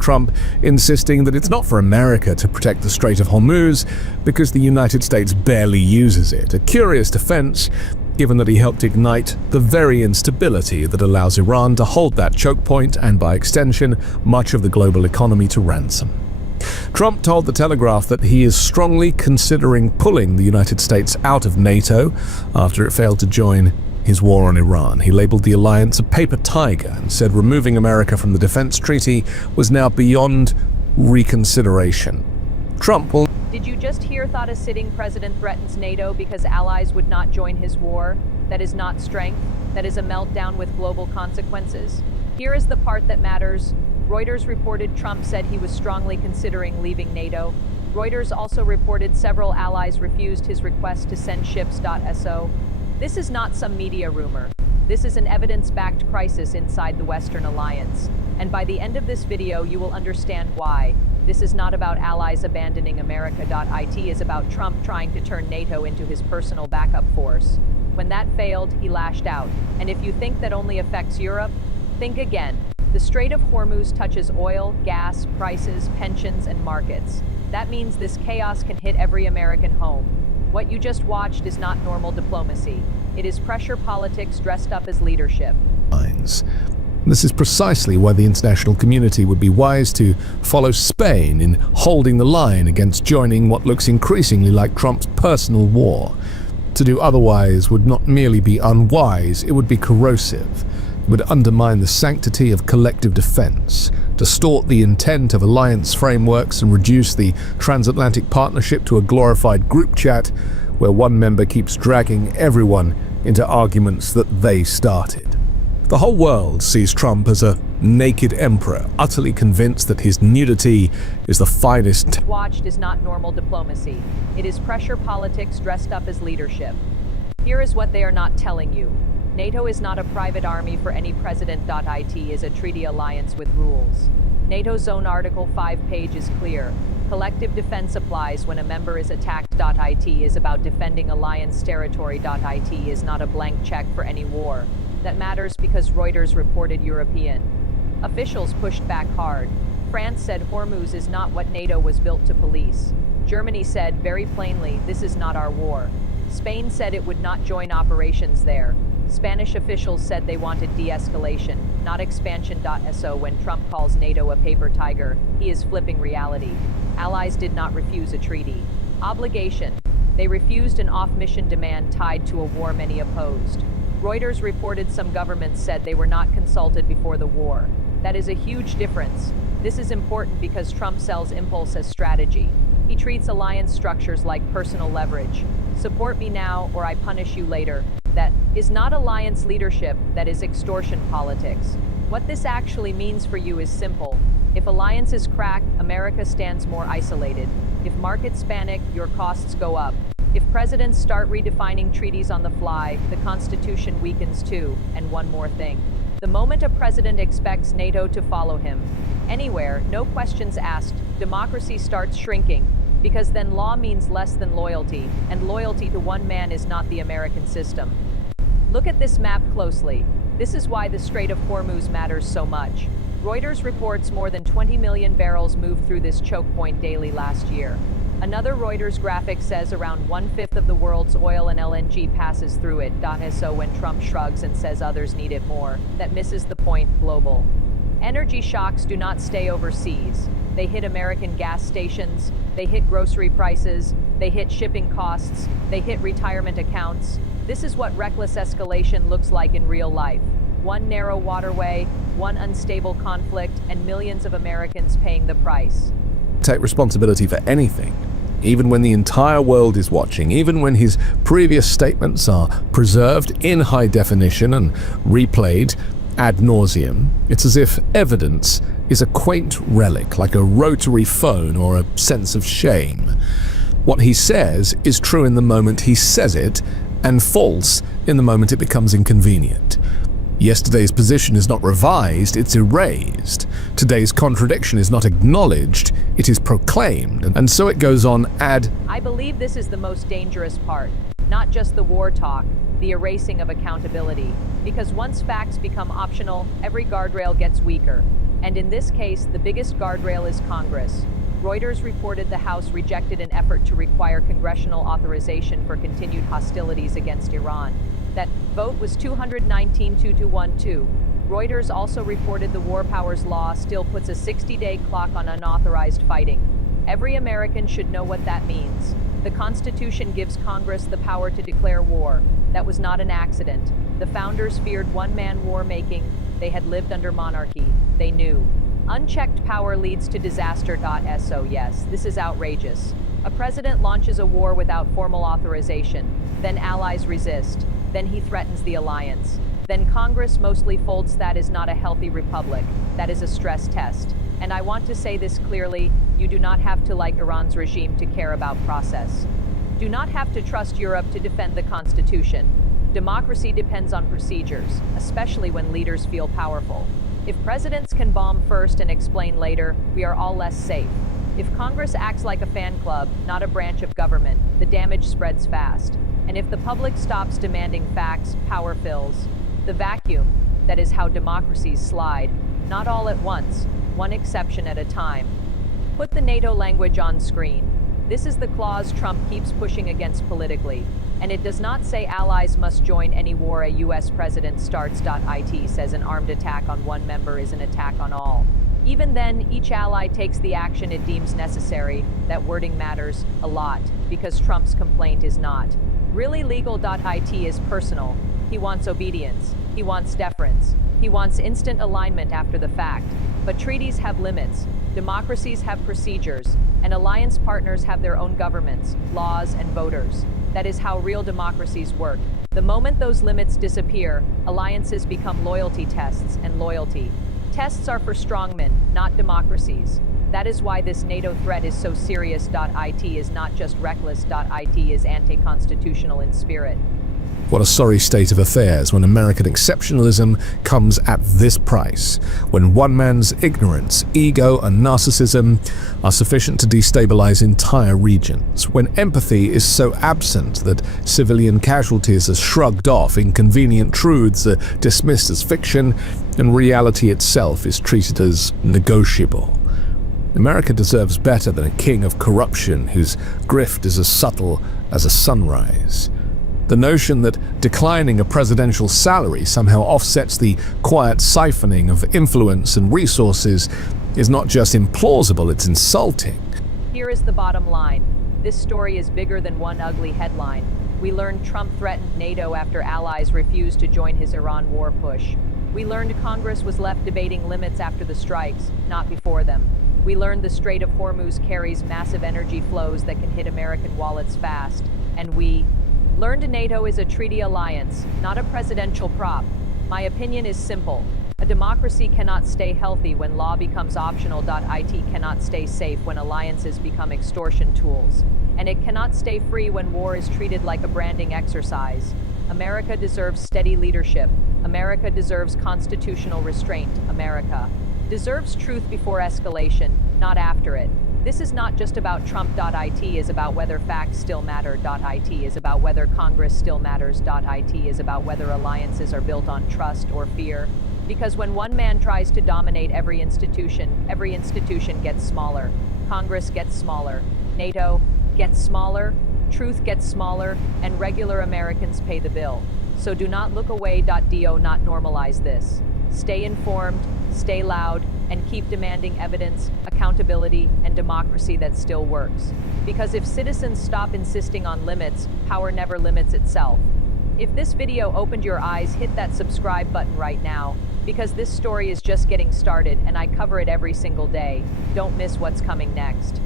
Trump insisting that it's not for America to protect the Strait of Hormuz because the United States barely uses it. A curious defense, given that he helped ignite the very instability that allows Iran to hold that choke point and, by extension, much of the global economy to ransom. Trump told The Telegraph that he is strongly considering pulling the United States out of NATO after it failed to join his war on Iran. He labeled the alliance a paper tiger and said removing America from the defense treaty was now beyond reconsideration. Trump will... Did you just hear? Thought a sitting president threatens NATO because allies would not join his war? That is not strength. That is a meltdown with global consequences. Here is the part that matters. Reuters reported Trump said he was strongly considering leaving NATO. Reuters also reported several allies refused his request to send ships. So, this is not some media rumor. This is an evidence-backed crisis inside the Western alliance. And by the end of this video, you will understand why. This is not about allies abandoning America. It is about Trump trying to turn NATO into his personal backup force. When that failed, he lashed out. And if you think that only affects Europe, think again. The Strait of Hormuz touches oil, gas, prices, pensions, and markets. That means this chaos can hit every American home. What you just watched is not normal diplomacy. It is pressure politics dressed up as leadership. This is precisely why the international community would be wise to follow Spain in holding the line against joining what looks increasingly like Trump's personal war. To do otherwise would not merely be unwise, it would be corrosive. It would undermine the sanctity of collective defense, distort the intent of alliance frameworks, and reduce the transatlantic partnership to a glorified group chat where one member keeps dragging everyone into arguments that they started. The whole world sees Trump as a naked emperor, utterly convinced that his nudity is the finest. Watched is not normal diplomacy. It is pressure politics dressed up as leadership. Here is what they are not telling you. NATO is not a private army for any president. It is a treaty alliance with rules. NATO's own Article 5 page is clear. Collective defense applies when a member is attacked. It is about defending alliance territory. It is not a blank check for any war. That matters because Reuters reported European officials pushed back hard. France said Hormuz is not what NATO was built to police. Germany said very plainly, this is not our war. Spain said it would not join operations there. Spanish officials said they wanted de-escalation, not expansion. So when Trump calls NATO a paper tiger, he is flipping reality. Allies did not refuse a treaty. Obligation. They refused an off-mission demand tied to a war many opposed. Reuters reported some governments said they were not consulted before the war. That is a huge difference. This is important because Trump sells impulse as strategy. He treats alliance structures like personal leverage. Support me now or I punish you later. That is not alliance leadership, that is extortion politics. What this actually means for you is simple. If alliances crack, America stands more isolated. If markets panic, your costs go up. If presidents start redefining treaties on the fly, the Constitution weakens too. And one more thing. The moment a president expects NATO to follow him, anywhere, no questions asked, democracy starts shrinking. Because then law means less than loyalty, and loyalty to one man is not the American system. Look at this map closely. This is why the Strait of Hormuz matters so much. Reuters reports more than 20 million barrels moved through this choke point daily last year. Another Reuters graphic says around 1/5 of the world's oil and LNG passes through it. So when Trump shrugs and says others need it more, that misses the point. Global energy shocks do not stay overseas. They hit American gas stations, they hit grocery prices, they hit shipping costs, they hit retirement accounts. This is what reckless escalation looks like in real life. One narrow waterway, one unstable conflict, and millions of Americans paying the price. Take responsibility for anything, even when the entire world is watching, even when his previous statements are preserved in high definition and replayed ad nauseum. It's as if evidence is a quaint relic, like a rotary phone or a sense of shame. What he says is true in the moment he says it, and false in the moment it becomes inconvenient. Yesterday's position is not revised, it's erased. Today's contradiction is not acknowledged, it is proclaimed. And so it goes on I believe this is the most dangerous part. Not just the war talk, the erasing of accountability. Because once facts become optional, every guardrail gets weaker. And in this case, the biggest guardrail is Congress. Reuters reported the House rejected an effort to require congressional authorization for continued hostilities against Iran. That vote was 219-212. Reuters also reported the War Powers Law still puts a 60-day clock on unauthorized fighting. Every American should know what that means. The Constitution gives Congress the power to declare war. That was not an accident. The founders feared one-man war-making. They had lived under monarchy. They knew. Unchecked power leads to disaster. So yes, this is outrageous. A president launches a war without formal authorization. Then allies resist. Then he threatens the alliance. Then Congress mostly folds. That is not a healthy republic. That is a stress test. And I want to say this clearly, you do not have to like Iran's regime to care about process. Do not have to trust Europe to defend the Constitution. Democracy depends on procedures, especially when leaders feel powerful. If presidents can bomb first and explain later, we are all less safe. If Congress acts like a fan club, not a branch of government, the damage spreads fast. And if the public stops demanding facts, power fills. The vacuum, that is how democracies slide, not all at once, one exception at a time. Put the NATO language on screen. This is the clause Trump keeps pushing against politically, and it does not say allies must join any war a US president starts. It says an armed attack on one member is an attack on all. Even then, each ally takes the action it deems necessary. That wording matters a lot, because Trump's complaint is not really legal. It is personal. He wants obedience. He wants deference. He wants instant alignment after the fact. But treaties have limits. Democracies have procedures. And alliance partners have their own governments, laws, and voters. That is how real democracies work. The moment those limits disappear, alliances become loyalty tests, and loyalty tests are for strongmen, not democracies. That is why this NATO threat is so serious. It is not just reckless. It is anti-constitutional in spirit. What a sorry state of affairs when American exceptionalism comes at this price, when one man's ignorance, ego, and narcissism are sufficient to destabilize entire regions, when empathy is so absent that civilian casualties are shrugged off, inconvenient truths are dismissed as fiction, and reality itself is treated as negotiable. America deserves better than a king of corruption whose grift is as subtle as a sunrise. The notion that declining a presidential salary somehow offsets the quiet siphoning of influence and resources is not just implausible, it's insulting. Here is the bottom line. This story is bigger than one ugly headline. We learned Trump threatened NATO after allies refused to join his Iran war push. We learned Congress was left debating limits after the strikes, not before them. We learned the Strait of Hormuz carries massive energy flows that can hit American wallets fast. And we learned NATO is a treaty alliance, not a presidential prop. My opinion is simple. A democracy cannot stay healthy when law becomes optional. It cannot stay safe when alliances become extortion tools. And it cannot stay free when war is treated like a branding exercise. America deserves steady leadership. America deserves constitutional restraint. America deserves truth before escalation, not after it. This is not just about Trump. It is about whether facts still matter. It is about whether Congress still matters. It is about whether alliances are built on trust or fear. Because when one man tries to dominate every institution gets smaller. Congress gets smaller. NATO gets smaller. Truth gets smaller. And regular Americans pay the bill. So do not look away. Do not normalize this. Stay informed, stay loud, and keep demanding evidence, accountability, and democracy that still works. Because if citizens stop insisting on limits, power never limits itself. If this video opened your eyes, hit that subscribe button right now, because this story is just getting started and I cover it every single day. Don't miss what's coming next.